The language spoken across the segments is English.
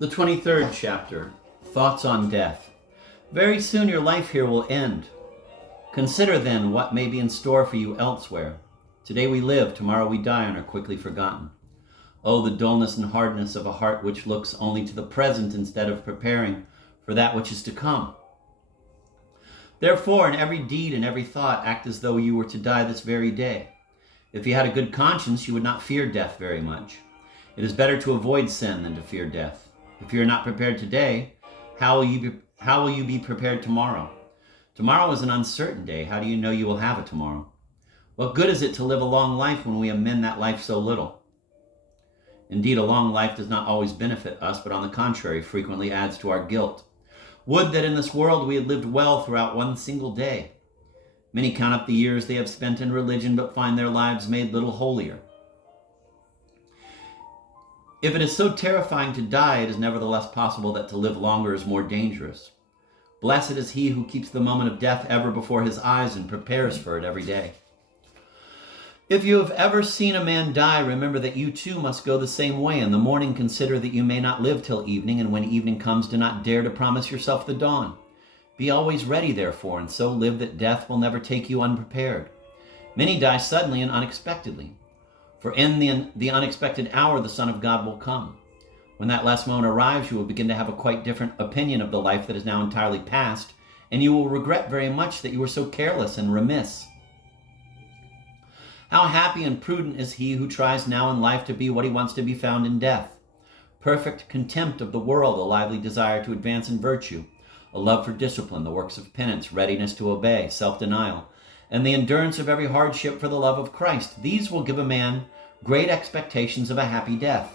The 23rd chapter, Thoughts on Death. Very soon your life here will end. Consider then what may be in store for you elsewhere. Today we live, tomorrow we die and are quickly forgotten. Oh, the dullness and hardness of a heart which looks only to the present instead of preparing for that which is to come. Therefore, in every deed and every thought, act as though you were to die this very day. If you had a good conscience, you would not fear death very much. It is better to avoid sin than to fear death. If you are not prepared today, how will you be prepared tomorrow? Tomorrow is an uncertain day. How do you know you will have it tomorrow? What good is it to live a long life when we amend that life so little? Indeed, a long life does not always benefit us, but on the contrary, frequently adds to our guilt. Would that in this world we had lived well throughout one single day. Many count up the years they have spent in religion, but find their lives made little holier. If it is so terrifying to die, it is nevertheless possible that to live longer is more dangerous. Blessed is he who keeps the moment of death ever before his eyes and prepares for it every day. If you have ever seen a man die, remember that you too must go the same way. In the morning consider that you may not live till evening, and when evening comes, do not dare to promise yourself the dawn. Be always ready, therefore, and so live that death will never take you unprepared. Many die suddenly and unexpectedly. For in the unexpected hour, the Son of God will come. When that last moment arrives, you will begin to have a quite different opinion of the life that is now entirely past, and you will regret very much that you were so careless and remiss. How happy and prudent is he who tries now in life to be what he wants to be found in death. Perfect contempt of the world, a lively desire to advance in virtue, a love for discipline, the works of penance, readiness to obey, self-denial, and the endurance of every hardship for the love of Christ. These will give a man great expectations of a happy death.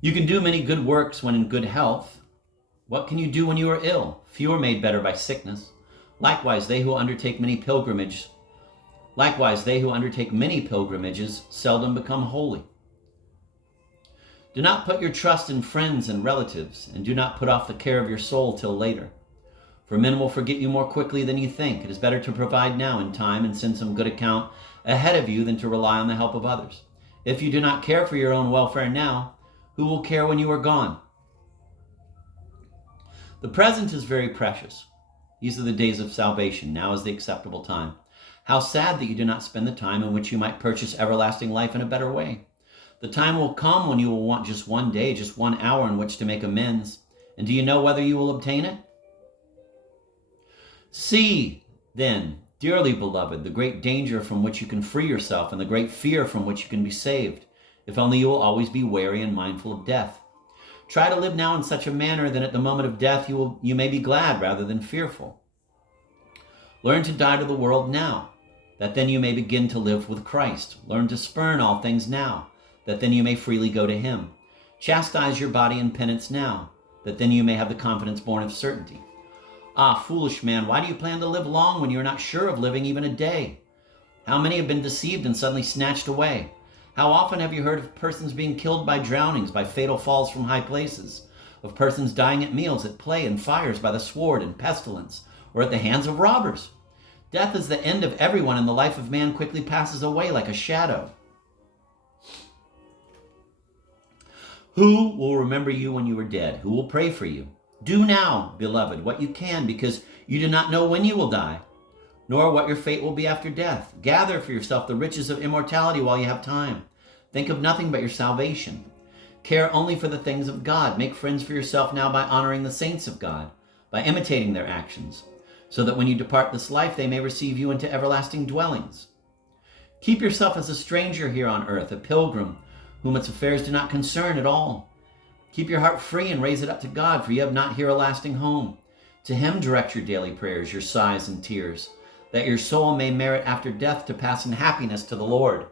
You can do many good works when in good health. What can you do when you are ill? Few are made better by sickness. Likewise, they who undertake many pilgrimages seldom become holy. Do not put your trust in friends and relatives, and do not put off the care of your soul till later. For men will forget you more quickly than you think. It is better to provide now in time and send some good account ahead of you than to rely on the help of others. If you do not care for your own welfare now, who will care when you are gone? The present is very precious. These are the days of salvation. Now is the acceptable time. How sad that you do not spend the time in which you might purchase everlasting life in a better way. The time will come when you will want just one day, just 1 hour in which to make amends. And do you know whether you will obtain it? See, then, dearly beloved, the great danger from which you can free yourself and the great fear from which you can be saved, if only you will always be wary and mindful of death. Try to live now in such a manner that at the moment of death you may be glad rather than fearful. Learn to die to the world now, that then you may begin to live with Christ. Learn to spurn all things now, that then you may freely go to him. Chastise your body in penance now, that then you may have the confidence born of certainty. Ah, foolish man, why do you plan to live long when you are not sure of living even a day? How many have been deceived and suddenly snatched away? How often have you heard of persons being killed by drownings, by fatal falls from high places, of persons dying at meals, at play, in fires, by the sword and pestilence, or at the hands of robbers? Death is the end of everyone, and the life of man quickly passes away like a shadow. Who will remember you when you are dead? Who will pray for you? Do now, beloved, what you can, because you do not know when you will die, nor what your fate will be after death. Gather for yourself the riches of immortality while you have time. Think of nothing but your salvation. Care only for the things of God. Make friends for yourself now by honoring the saints of God, by imitating their actions, so that when you depart this life, they may receive you into everlasting dwellings. Keep yourself as a stranger here on earth, a pilgrim, whom its affairs do not concern at all. Keep your heart free and raise it up to God, for you have not here a lasting home. To him direct your daily prayers, your sighs and tears, that your soul may merit after death to pass in happiness to the Lord.